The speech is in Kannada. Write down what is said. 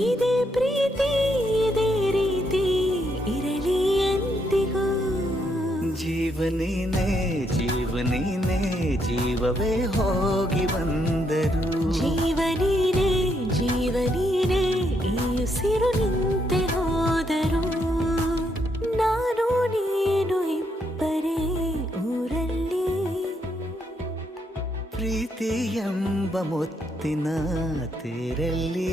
ಇದೇ ಪ್ರೀತಿ ಇದೇ ರೀತಿ ಇರಲಿ ಎಂದಿಗೂ. ಜೀವನೀನೇ ಜೀವನೀನೇ ಜೀವವೇ ಹೋಗಿ ಬಂದರು. ಜೀವನೀನೇ ಜೀವನೀನೇ ಈ ಉಸಿರು ನಿಂತೆ ಹೋದರು. ನಾನು ನೀನು ಇಬ್ಬರೇ ಊರಲ್ಲಿ. ಪ್ರೀತಿ ಎಂಬ ಮುತ್ತಿನ ತೇರಲ್ಲಿ